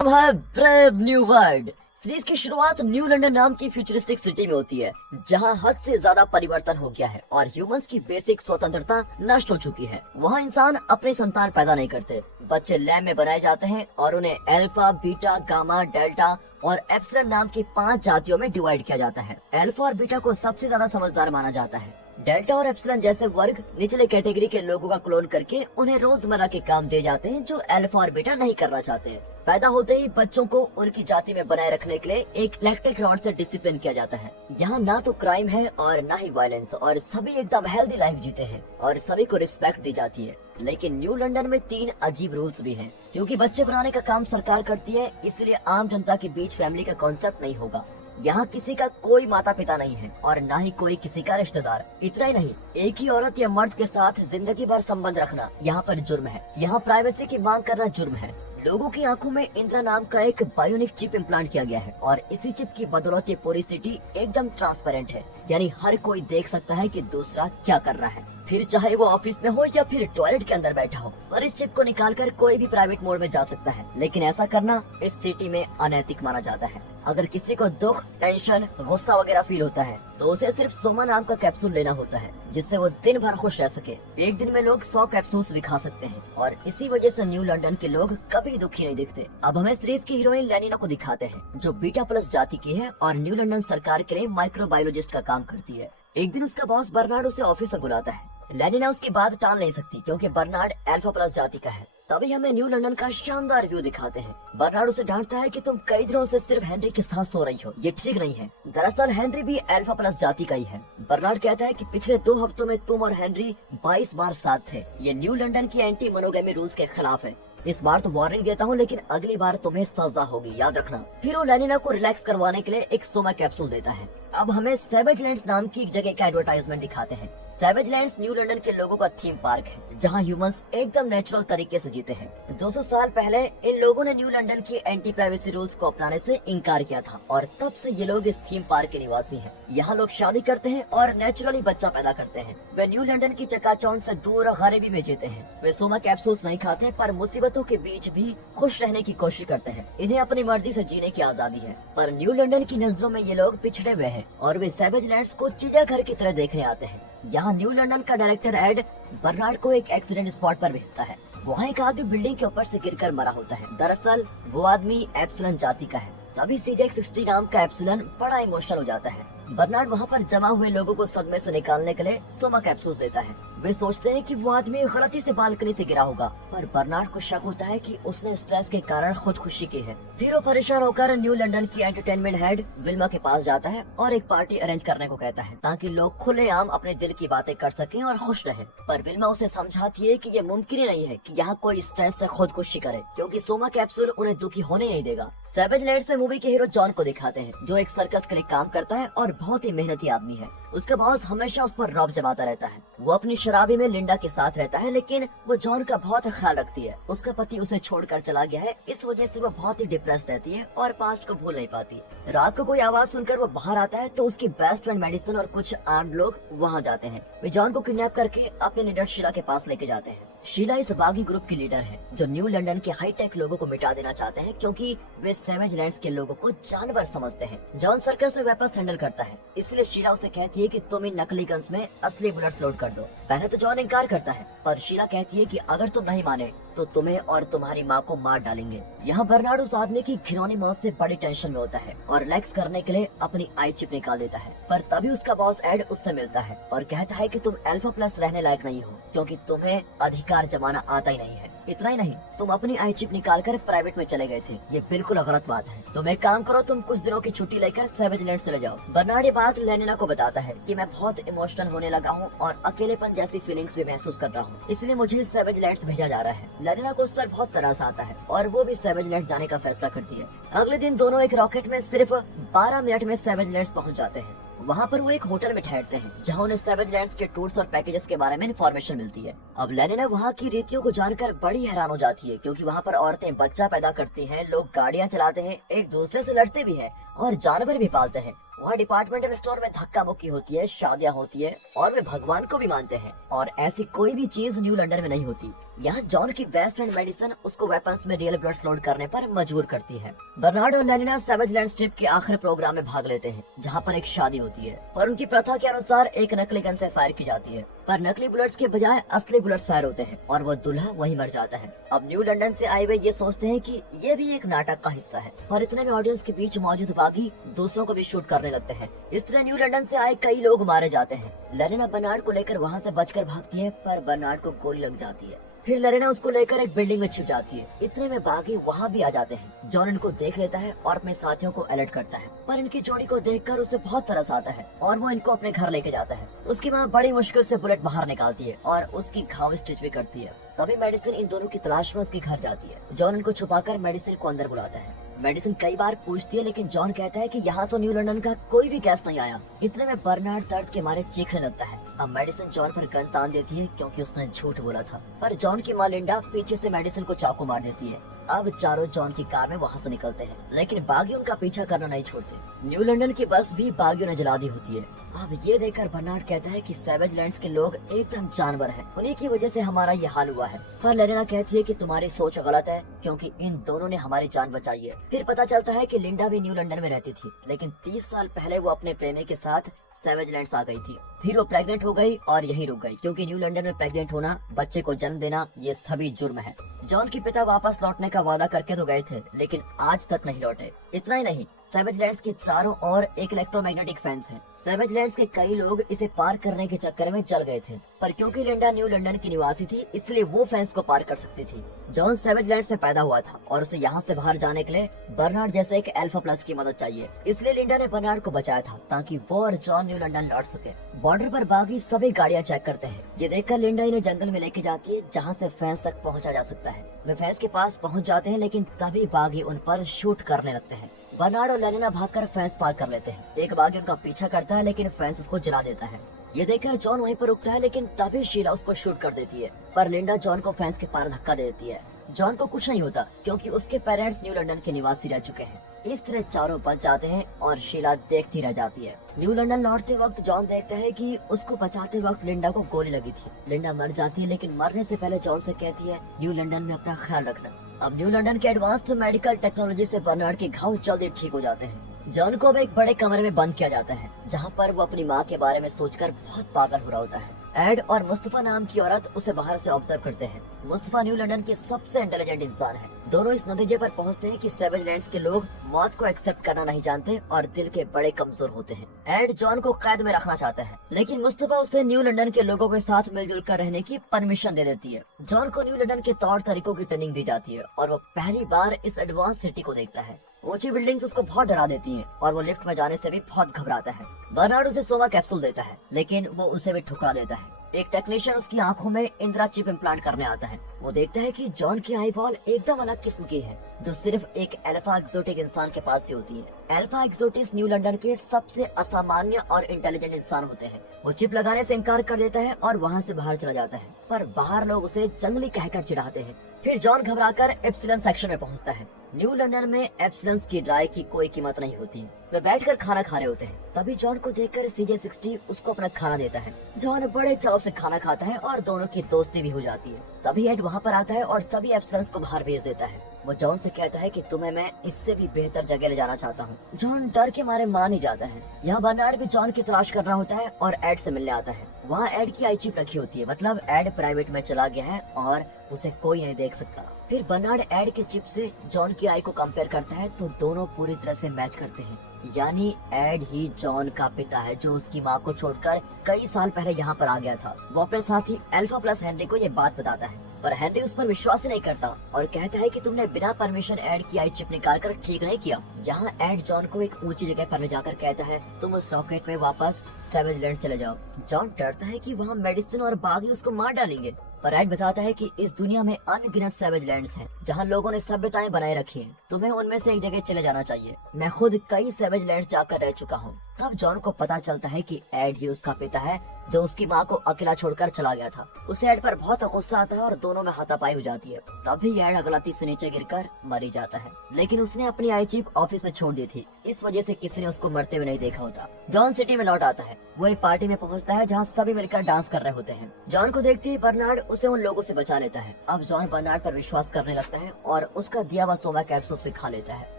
Brave new world series की शुरुआत new London नाम की फ्यूचरिस्टिक सिटी में होती है, जहां हद से ज्यादा परिवर्तन हो गया है और ह्यूमंस की बेसिक स्वतंत्रता नष्ट हो चुकी है। वहां इंसान अपने संतान पैदा नहीं करते, बच्चे लैब में बनाए जाते हैं और उन्हें अल्फा, बीटा, गामा, डेल्टा और एप्सिलॉन नाम की 5 जातियों में डिवाइड किया जाता है। अल्फा और बीटा को सबसे ज्यादा समझदार माना जाता है। डेल्टा और एप्सिलॉन जैसे वर्ग निचले कैटेगरी के लोगों का क्लोन करके उन्हें रोजमर्रा के काम दिए जाते हैं जो अल्फा और बीटा नहीं करना चाहते हैं। पैदा होते ही बच्चों को उनकी जाति में बनाए रखने के लिए एक इलेक्ट्रिक रॉड से डिसिप्लिन किया जाता है। यहाँ ना तो क्राइम है और ना ही वायलेंस, और सभी एकदम हेल्दी लाइफ जीते हैं और सभी को रिस्पेक्ट दी जाती है। लेकिन न्यू लंदन में 3 अजीब रूल्स भी हैं। क्योंकि बच्चे बनाने का काम सरकार करती है, इसलिए आम जनता के बीच फैमिली का कॉन्सेप्ट नहीं होगा। यहाँ किसी का कोई माता पिता नहीं है और न ही कोई किसी का रिश्तेदार। इतना ही नहीं, एक ही औरत या मर्द के साथ जिंदगी भर संबंध रखना यहाँ पर जुर्म है। यहाँ प्राइवेसी की मांग करना जुर्म है। लोगों की आंखों में इंद्रा नाम का एक बायोनिक चिप इम्प्लांट किया गया है और इसी चिप की बदौलत ये पूरी सिटी एकदम ट्रांसपेरेंट है, यानी हर कोई देख सकता है कि दूसरा क्या कर रहा है, फिर चाहे वो ऑफिस में हो या फिर टॉयलेट के अंदर बैठा हो। और इस चिप को निकालकर कोई भी प्राइवेट मोड में जा सकता है, लेकिन ऐसा करना इस सिटी में अनैतिक माना जाता है। अगर किसी को दुख, टेंशन, गुस्सा वगैरह फील होता है तो उसे सिर्फ सोमा नाम का कैप्सूल लेना होता है, जिससे वो दिन भर खुश रह सके। एक दिन में लोग 100 कैप्सूल्स भी खा सकते हैं और इसी वजह से न्यू लंदन के लोग कभी दुखी नहीं दिखते। अब हमें सीरीज की हीरोइन लेनिना को दिखाते हैं, जो बीटा प्लस जाति की है और न्यू लंदन सरकार के लिए माइक्रोबायोलॉजिस्ट का काम करती है। एक दिन उसका बॉस बर्नार्ड उसे ऑफिस में बुलाता है। लेनिना उसकी बात टाल नहीं सकती क्योंकि बर्नार्ड अल्फा प्लस जाति का है। तभी हमें न्यू लंदन का शानदार व्यू दिखाते हैं। बर्नार्ड उसे डांटता है कि तुम कई दिनों से सिर्फ हेनरी के साथ सो रही हो, ये ठीक नहीं है। दरअसल हेनरी भी अल्फा प्लस जाति का ही है। बर्नार्ड कहता है कि पिछले 2 हफ्तों में तुम और हेनरी 22 बार साथ थे। ये न्यू लंदन की एंटी मोनोगेमी रूल्स के खिलाफ है। इस बार तो वार्निंग देता हूँ, लेकिन अगली बार तुम्हें सजा होगी, याद रखना। फिर वो लेनिना को रिलैक्स करवाने के लिए एक सोमा कैप्सूल देता है। अब हमें सैवेज लैंड्स नाम की एक जगह का एडवर्टाइजमेंट दिखाते हैं। सैवेज लैंड्स न्यू लंदन के लोगों का थीम पार्क है, जहां ह्यूमंस एकदम नेचुरल तरीके से जीते हैं। 200 साल पहले इन लोगों ने न्यू लंदन की एंटी प्राइवेसी रूल्स को अपनाने से इनकार किया था और तब से ये लोग इस थीम पार्क के निवासी हैं। यहाँ लोग शादी करते हैं और नेचुरली बच्चा पैदा करते हैं। वे न्यू लंदन की चकाचौंध से दूर गरीबी में जीते हैं। वे सोमा कैप्सूल्स नहीं खाते, पर मुसीबतों के बीच भी खुश रहने की कोशिश करते हैं। इन्हें अपनी मर्जी से जीने की आजादी है, पर न्यू लंदन की नजरों में ये लोग पिछड़े हुए हैं और वे सैवेज लैंड्स को चिड़ियाघर की तरह देखने आते हैं। यहाँ न्यू लंदन का डायरेक्टर एड बर्नार्ड को एक एक्सीडेंट स्पॉट पर भेजता है। वहाँ एक आदमी बिल्डिंग के ऊपर से गिरकर मरा होता है। दरअसल वो आदमी एप्सिलॉन जाति का है। तभी सीजेक 60 नाम का एप्सिलॉन बड़ा इमोशनल हो जाता है। बर्नार्ड वहाँ पर जमा हुए लोगों को सदमे से निकालने के लिए सोमा कैप्सूल देता है। वे सोचते हैं कि वो आदमी गलती से बालकनी से गिरा होगा, पर बर्नार्ड को शक होता है कि उसने स्ट्रेस के कारण खुदकुशी की है। फिर वो परेशान होकर न्यू लंदन की एंटरटेनमेंट हेड विल्मा के पास जाता है और एक पार्टी अरेंज करने को कहता है, ताकि लोग खुलेआम अपने दिल की बातें कर सकें और खुश रहें। पर विल्मा उसे समझाती है कि ये मुमकिन ही नहीं है कि यहाँ कोई स्ट्रेस से खुदकुशी करे, क्योंकि सोमा कैप्सूल उन्हें दुखी होने नहीं देगा। सैवेज लैंड्स में मूवी के हीरो जॉन को दिखाते हैं, जो एक सर्कस के लिए काम करता है और बहुत ही मेहनती आदमी है। उसका बॉस हमेशा उस पर रौब जमाता रहता है। वो अपनी शराबी में लिंडा के साथ रहता है, लेकिन वो जॉन का बहुत ख्याल रखती है। उसका पति उसे छोड़कर चला गया है, इस वजह से वो बहुत ही डिप्रेस्ड रहती है और पास्ट को भूल नहीं पाती। रात को कोई आवाज सुनकर वो बाहर आता है तो उसकी बेस्ट फ्रेंड मेडिसन और कुछ आर्म्ड लोग वहाँ जाते हैं। वे जॉन को किडनैप करके अपने लीडर शीला के पास लेके जाते हैं। शीला इस बागी ग्रुप की लीडर है, जो न्यू लंदन के हाईटेक लोगों को मिटा देना चाहते हैं, क्योंकि वे सैवेज लैंड्स के लोगों को जानवर समझते हैं। जॉन सर्कस में वेपन्स हैंडल करता है, इसलिए शीला उसे कहती है कि तुम इन नकली गन्स में असली बुलेट्स लोड कर दो। पहले तो जॉन इनकार करता है, पर शीला कहती है कि अगर तुम नहीं माने तो तुम्हें और तुम्हारी माँ को मार डालेंगे। यहाँ बर्नार्ड उस आदमी की घिनौनी मौत से बड़ी टेंशन में होता है और रिलैक्स करने के लिए अपनी आई चिप निकाल देता है। पर तभी उसका बॉस एड उससे मिलता है और कहता है कि तुम अल्फा प्लस रहने लायक नहीं हो, क्योंकि तुम्हें अधिकार जमाना आता ही नहीं है। इतना ही नहीं, तुम अपनी आई चिप निकाल कर प्राइवेट में चले गए थे। ये बिल्कुल गलत बात है। तुम एक काम करो, तुम कुछ दिनों की छुट्टी लेकर सैवेज लैंड्स चले जाओ। बर्नार्ड ये बात लेनिना को बताता है कि मैं बहुत इमोशनल होने लगा हूँ और अकेलेपन जैसी फीलिंग्स भी महसूस कर रहा हूँ, इसलिए मुझे सैवेज लैंड्स भेजा जा रहा है। लेनिना को उस पर बहुत तरस आता है और वो भी सैवेज लैंड्स जाने का फैसला करती है। अगले दिन दोनों एक रॉकेट में सिर्फ 12 मिनट में सैवेज लैंड्स पहुँच जाते हैं। वहाँ पर वो एक होटल में ठहरते हैं, जहाँ उन्हें सैवेज लैंड्स के टूर्स और पैकेजेस के बारे में इन्फॉर्मेशन मिलती है। अब लेनिना वहाँ की रीतियों को जानकर बड़ी हैरान हो जाती है, क्योंकि वहाँ पर औरतें बच्चा पैदा करती हैं, लोग गाड़ियाँ चलाते हैं, एक दूसरे से लड़ते भी हैं और जानवर भी पालते हैं। वहाँ डिपार्टमेंटल स्टोर में धक्का मुक्की होती है, शादियाँ होती है और वे भगवान को भी मानते हैं। और ऐसी कोई भी चीज न्यू लंदन में नहीं होती। यहाँ जॉन की बेस्ट फ्रेंड मेडिसन उसको वेपन्स में रियल ब्लड लोड करने पर मजबूर करती है। बर्नार्ड और लेनिना सैवेज लैंड ट्रिप के आखिरी प्रोग्राम में भाग लेते हैं, जहाँ पर एक शादी होती है, पर उनकी प्रथा के अनुसार एक नकली गन से फायर की जाती है, पर नकली बुलेट्स के बजाय असली बुलेट्स फायर होते हैं और वो दूल्हा वहीं मर जाता है। अब न्यू लंदन से आए हुए ये सोचते हैं कि ये भी एक नाटक का हिस्सा है, और इतने में ऑडियंस के बीच मौजूद बागी दूसरों को भी शूट करने लगते हैं। इस तरह न्यू लंदन से आए कई लोग मारे जाते हैं। लेनिना बर्नार्ड को लेकर वहाँ से बचकर भागती है, पर बर्नार्ड को गोली लग जाती है। फिर लेनिना उसको लेकर एक बिल्डिंग में छिप जाती है। इतने में बागी वहाँ भी आ जाते हैं। जॉन इनको देख लेता है और अपने साथियों को अलर्ट करता है, पर इनकी जोड़ी को देखकर उसे बहुत तरस आता है और वो इनको अपने घर लेके जाता है। उसकी माँ बड़ी मुश्किल से बुलेट बाहर निकालती है और उसकी घाव स्टिच भी करती है। तभी मेडिसिन इन दोनों की तलाश में उसके घर जाती है। जॉन इनको छुपाकर मेडिसिन को अंदर बुलाता है। मेडिसिन कई बार पूछती है, लेकिन जॉन कहता है कि यहाँ तो न्यू लंदन का कोई भी गैस नहीं आया। इतने में बर्नार्ड दर्द के मारे चीखने लगता है। अब मेडिसिन जॉन पर गन तान देती है, क्योंकि उसने झूठ बोला था, पर जॉन की माँ लिंडा पीछे से मेडिसिन को चाकू मार देती है। अब चारों जॉन की कार में वहाँ से निकलते हैं, लेकिन बागी उनका पीछा करना नहीं छोड़ते। न्यू लंदन की बस भी बागियों ने जला दी होती है। अब ये देखकर बर्नार्ड कहता है कि सैवेज लैंड्स के लोग एकदम जानवर हैं, उन्हीं की वजह से हमारा ये हाल हुआ है। पर लेनिना कहती है कि तुम्हारी सोच गलत है, क्योंकि इन दोनों ने हमारी जान बचाई है। फिर पता चलता है कि लिंडा भी न्यू लंदन में रहती थी, लेकिन 30 साल पहले वो अपने प्रेमी के साथ सैवेज लैंड्स आ गई थी। फिर वो प्रेग्नेंट हो गई और यहीं रुक गई, क्योंकि न्यू लंदन में प्रेग्नेंट होना, बच्चे को जन्म देना, ये सभी जुर्म है। जॉन के पिता वापस लौटने का वादा करके तो गए थे, लेकिन आज तक नहीं लौटे। इतना ही नहीं, सैवेज लैंड्स के चारों ओर एक इलेक्ट्रोमैग्नेटिक फेंस है। सैवेज लैंड्स के कई लोग इसे पार करने के चक्कर में चल गए थे, पर क्योंकि लिंडा न्यू लंदन की निवासी थी, इसलिए वो फेंस को पार कर सकती थी। जॉन सैवेज लैंड्स में पैदा हुआ था और उसे यहाँ से बाहर जाने के लिए बर्नार्ड जैसे एक अल्फा प्लस की मदद चाहिए। इसलिए लिंडा ने बर्नार्ड को बचाया था, ताकि वो और जॉन न्यू लंदन लौट सके। बॉर्डर पर बागी सभी गाड़ियाँ चेक करते हैं। ये देखकर लिंडा इन्हें जंगल में लेके जाती है, जहाँ से फेंस तक पहुँचा जा सकता है। वे फेंस के पास पहुँच जाते हैं, लेकिन तभी बागी उन पर शूट करने लगते हैं। बर्नार्ड और लेनिना भागकर फेंस पार कर लेते हैं। एक बागी उनका पीछा करता है, लेकिन फेंस उसको जला देता है। ये देखकर जॉन वहीं पर रुकता है, लेकिन तभी शीला उसको शूट कर देती है, पर लिंडा जॉन को फेंस के पार धक्का दे देती है। जॉन को कुछ नहीं होता, क्योंकि उसके पेरेंट्स न्यू लंदन के निवासी रह चुके हैं। इस तरह चारों बच जाते हैं और शीला देखती रह जाती है। न्यू लंदन लौटते वक्त जॉन देखता है कि उसको बचाते वक्त लिंडा को गोली लगी थी। लिंडा मर जाती है, लेकिन मरने से पहले जॉन से कहती है, न्यू लंदन में अपना ख्याल रखना। अब न्यू लंदन के एडवांस्ड मेडिकल टेक्नोलॉजी से बर्नार्ड के घाव जल्दी ठीक हो जाते हैं। जॉन को अब एक बड़े कमरे में बंद किया जाता है, जहाँ पर वो अपनी माँ के बारे में सोचकर बहुत पागल हो रहा होता है। एड और मुस्तफा नाम की औरत उसे बाहर से ऑब्जर्व करते हैं। मुस्तफा न्यू लंदन के सबसे इंटेलिजेंट इंसान है। दोनों इस नतीजे पर पहुंचते हैं कि सैवेज लैंड्स के लोग मौत को एक्सेप्ट करना नहीं जानते और दिल के बड़े कमजोर होते हैं। एड जॉन को कैद में रखना चाहता है, लेकिन मुस्तफा उसे न्यू लंदन के लोगों के साथ मिलजुल कर रहने की परमिशन दे देती है। जॉन को न्यू लंदन के तौर तरीकों की ट्रेनिंग दी जाती है और वो पहली बार इस एडवांस सिटी को देखता है। ऊंची बिल्डिंग्स उसको बहुत डरा देती हैं और वो लिफ्ट में जाने से भी बहुत घबराता है। बर्नार्ड उसे सोमा कैप्सूल देता है, लेकिन वो उसे भी ठुकरा देता है। एक टेक्नीशियन उसकी आंखों में इंदिरा चिप इम्प्लांट करने आता है। वो देखता है कि जॉन की आई बॉल एकदम अलग किस्म की है, जो सिर्फ एक अल्फा एक्सोटिक इंसान के पास ही होती है। अल्फा एक्सोटिस न्यू लंदन के सबसे असामान्य और इंटेलिजेंट इंसान होते हैं। वो चिप लगाने से इनकार कर देता है और वहाँ से बाहर चला जाता है, पर बाहर लोग उसे जंगली कहकर चिढ़ाते हैं। फिर जॉन घबराकर एप्सिलॉन सेक्शन में पहुंचता है। न्यू लंदन में एप्सिलॉन्स की ड्राई की कोई कीमत नहीं होती। वे बैठकर खाना खा रहे होते हैं। तभी जॉन को देखकर CJ-60 उसको अपना खाना देता है। जॉन बड़े चाव से खाना खाता है और दोनों की दोस्ती भी हो जाती है। तभी एड वहाँ पर आता है और सभी एप्सिलॉन्स को बाहर भेज देता है। वो जॉन से कहता है कि तुम्हें मैं इससे भी बेहतर जगह ले जाना चाहता हूँ। जॉन डर के मारे मान ही जाता है। यहाँ बर्नार्ड भी जॉन की तलाश कर रहा होता है और एड से मिलने आता है। वहाँ एड की आई चिप रखी होती है, मतलब एड प्राइवेट में चला गया है और उसे कोई नहीं देख सकता। फिर बर्नार्ड एड के चिप से जॉन की आई को कंपेयर करता है, तो दोनों पूरी तरह से मैच करते हैं। यानी एड ही जॉन का पिता है, जो उसकी माँ को छोड़कर कई साल पहले यहाँ पर आ गया था। वो अपने साथी अल्फा प्लस हेनरी को ये बात बताता है, पर हेनरी उस पर विश्वास ही नहीं करता और कहता है कि तुमने बिना परमिशन एड की आई चिप निकाल कर ठीक नहीं किया। यहाँ एड जॉन को एक ऊंची जगह पर ले जाकर कहता है, तुम उस रॉकेट में वापस सैवेज लैंड चले जाओ। जॉन डरता है कि वहाँ मेडिसिन और बागी उसको मार डालेंगे, पर एड बताता है कि इस दुनिया में अनगिनत सैवेज लैंड्स हैं जहाँ लोगों ने सभ्यताएं बनाए रखी हैं। तुम्हें उनमें से एक जगह चले जाना चाहिए। मैं खुद कई सैवेज लैंड्स जाकर रह चुका हूँ। तब जॉन को पता चलता है कि एड ही उसका पिता है जो उसकी माँ को अकेला छोड़कर चला गया था। उसे एड पर बहुत गुस्सा आता है और दोनों में हाथापाई हो जाती है। तभी एड गलती से नीचे गिरकर मर ही जाता है, लेकिन उसने अपनी आई चिप ऑफिस में छोड़ दी थी। इस वजह से किसी ने उसको मरते हुए नहीं देखा होता। जॉन सिटी में लौट आता है। वो एक पार्टी में पहुंचता है जहां सभी मिलकर डांस कर रहे होते हैं। जॉन को देखते ही बर्नार्ड उसे उन लोगों से बचा लेता है। अब जॉन बर्नार्ड पर विश्वास करने लगता है और उसका दिया हुआ सोमा कैप्सूल भी खा लेता है।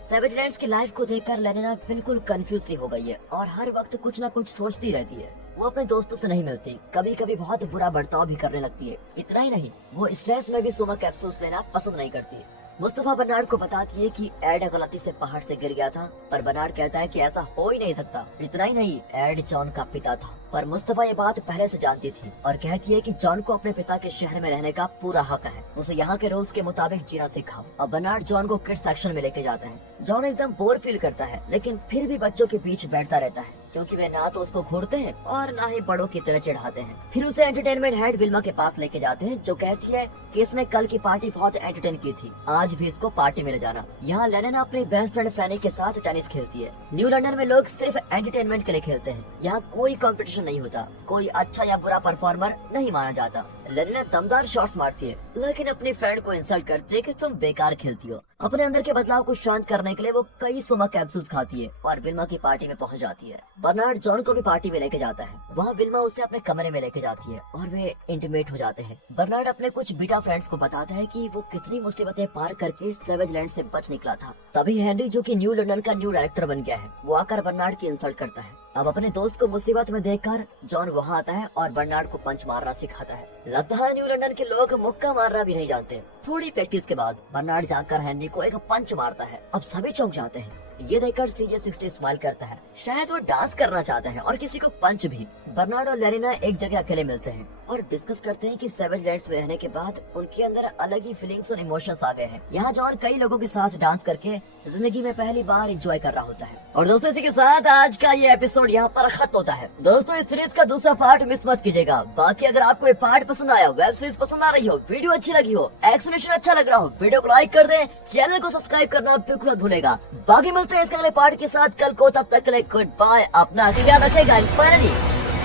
सैवेज लैंड्स की लाइफ को देखकर लेनिना बिल्कुल कंफ्यूज सी हो गई है और हर वक्त कुछ न कुछ सोचती रहती है। वो अपने दोस्तों से नहीं मिलती, कभी कभी बहुत बुरा बर्ताव भी करने लगती है। इतना ही नहीं, वो स्ट्रेस में भी सोमा कैप्सूल लेना पसंद नहीं करती। मुस्तफा बर्नार्ड को बताती है कि एड गलती से पहाड़ से गिर गया था, पर बर्नार्ड कहता है कि ऐसा हो ही नहीं सकता। इतना ही नहीं, एड जॉन का पिता था, पर मुस्तफा ये बात पहले से जानती थी और कहती है कि जॉन को अपने पिता के शहर में रहने का पूरा हक है। उसे यहाँ के रूल्स के मुताबिक जीना सिखाओ। अब बर्नार्ड जॉन को किड्स सेक्शन में लेके जाता है। जॉन एकदम बोर फील करता है, लेकिन फिर भी बच्चों के बीच बैठता रहता है क्योंकि वे ना तो उसको घूरते हैं और ना ही बड़ों की तरह चिढ़ाते हैं। फिर उसे एंटरटेनमेंट हेड विल्मा के पास लेके जाते हैं, जो कहती है कि इसने कल की पार्टी बहुत एंटरटेन की थी, आज भी इसको पार्टी में ले जाना। यहाँ लेनिना अपनी बेस्ट फ्रेंड फ्रैनी के साथ टेनिस खेलती है। न्यू लंदन में लोग सिर्फ एंटरटेनमेंट के लिए खेलते हैं। यहाँ कोई कंपटीशन नहीं होता, कोई अच्छा या बुरा परफॉर्मर नहीं माना जाता। लेनिना दमदार शॉट्स मारती है, लेकिन अपनी फ्रेंड को इंसल्ट करती है कि तुम बेकार खेलती हो। अपने अंदर के बदलाव को शांत करने के लिए वो कई सोमा कैप्सूल्स खाती है और विल्मा की पार्टी में पहुंच जाती है। बर्नार्ड जॉन को भी पार्टी में लेके जाता है। वहाँ विल्मा उसे अपने कमरे में लेके जाती है और वे इंटीमेट हो जाते हैं। बर्नार्ड अपने कुछ बीटा फ्रेंड्स को बताता है कि वो कितनी मुसीबतें पार करके सैवेज लैंड से बच निकला था। तभी हेनरी, जो कि न्यू लंदन का न्यू डायरेक्टर बन गया है, वो आकर बर्नार्ड की इंसल्ट करता है। अब अपने दोस्त को मुसीबत में देखकर जॉन वहाँ आता है और बर्नार्ड को पंच मारना सिखाता है। लगता है न्यू लंदन के लोग मुक्का मारना भी नहीं जानते। थोड़ी प्रैक्टिस के बाद बर्नार्ड जाकर हेनरी को एक पंच मारता है। अब सभी चौंक जाते हैं। ये देखकर CJ60 स्माइल करता है, शायद वो डांस करना चाहता है और किसी को पंच भी। बर्नार्ड और लेनिना एक जगह अकेले मिलते हैं और डिस्कस करते हैं कि सैवेज लैंड्स में रहने के बाद उनके अंदर अलग ही फीलिंग्स और इमोशंस आ गए हैं। यहाँ जॉन कई लोगों के साथ डांस करके जिंदगी में पहली बार एंजॉय कर रहा होता है। और दोस्तों, इसी के साथ आज का ये एपिसोड यहाँ पर खत्म होता है। दोस्तों, इस सीरीज का दूसरा पार्ट मिस मत कीजिएगा। बाकी अगर आपको ये पार्ट पसंद आया, वेब सीरीज पसंद आ रही हो, वीडियो अच्छी लगी हो, एक्सप्लेनेशन अच्छा लग रहा हो, वीडियो को लाइक कर दें, चैनल को सब्सक्राइब करना बिल्कुल मत भूलेगा। बाकी मिलते हैं इसके अगले पार्ट के साथ कल को। तब तक के लिए गुड बाय, अपना ख्याल रखेगा। And finally,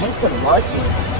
thanks for watching.